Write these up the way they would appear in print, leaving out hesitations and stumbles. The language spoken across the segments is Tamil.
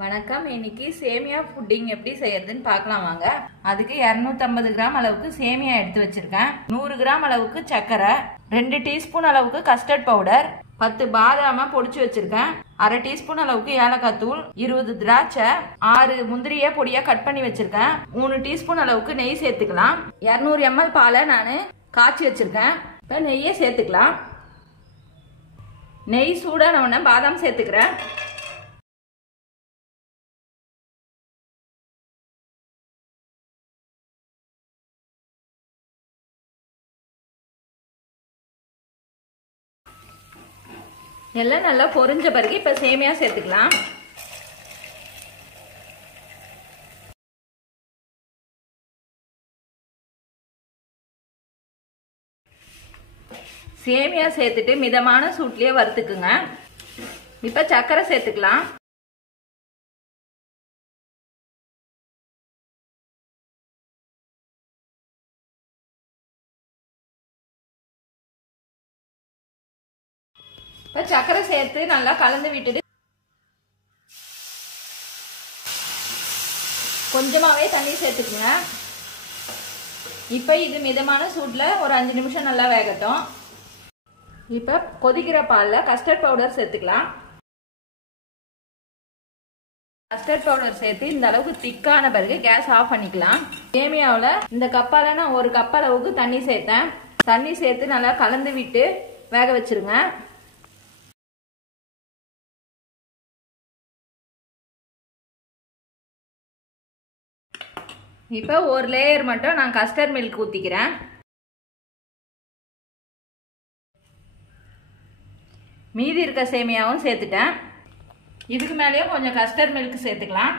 வணக்கம். இன்னைக்கு சேமியா புட்டிங் எப்படி செய்யறதுன்னு பார்க்கலாம் வாங்க. அதுக்கு 250 கிராம் அளவுக்கு சேமியா எடுத்து வச்சிருக்கேன். 100 கிராம் அளவுக்கு சர்க்கரை, 2 டீஸ்பூன் அளவுக்கு கஸ்டர்ட் பவுடர், 10 பாதாம பொடிச்சு வச்சிருக்கேன், அரை டீஸ்பூன் அளவுக்கு ஏலக்காய் தூள், 20 திராட்சை, 6 முந்திரிய பொடியா கட் பண்ணி வச்சிருக்கேன். 3 டீஸ்பூன் அளவுக்கு நெய் சேர்த்துக்கலாம். 200 ml பாலை நான் காய்ச்சி வச்சிருக்கேன். இப்போ நெய்யை சேர்த்துக்கலாம். நெய் சூடான உடனே பாதாம் சேர்த்துக்கிறேன். எல்லாம் நல்லா பொரிஞ்ச பிறகு இப்ப சேமியா சேர்த்துக்கலாம். சேமியா சேர்த்துட்டு மிதமான சூட்லயே வறுத்துக்குங்க. இப்ப சர்க்கரை சேர்த்துக்கலாம். இப்ப சர்க்கரை சேர்த்து நல்லா கலந்து விட்டுட்டு கொஞ்சமாவே தண்ணி சேர்த்துக்குங்க. இப்ப இது மிதமான சூட்ல ஒரு 5 நிமிஷம் நல்லா வேகட்டும். இப்ப கொதிக்கிற பால்ல கஸ்டர்ட் பவுடர் சேர்த்துக்கலாம். கஸ்டர்ட் பவுடர் சேர்த்து இந்த அளவுக்கு திக்கான பிறகு கேஸ் ஆஃப் பண்ணிக்கலாம். சேமியாவில் இந்த கப்பால நான் 1 கப் அளவுக்கு தண்ணி சேர்த்தேன். தண்ணி சேர்த்து நல்லா கலந்து விட்டு வேக வச்சிருங்க. இப்போ ஒரு லேயர் மட்டும் நான் கஸ்டர்ட் மில்க் ஊற்றிக்கிறேன். மீதி இருக்க சேமியாவும் சேர்த்துட்டேன். இதுக்கு மேலேயும் கொஞ்சம் கஸ்டர்ட் மில்க் சேர்த்துக்கலாம்.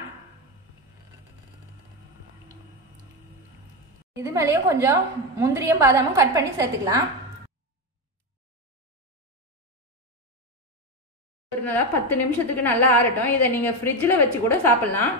இது மேலேயும் கொஞ்சம் முந்திரியும் பாதாமும் கட் பண்ணி சேர்த்துக்கலாம். ஒரு நல்லா 10 நிமிஷத்துக்கு நல்லா ஆறட்டும். இதை நீங்கள் ஃப்ரிட்ஜில் வச்சு கூட சாப்பிடலாம்.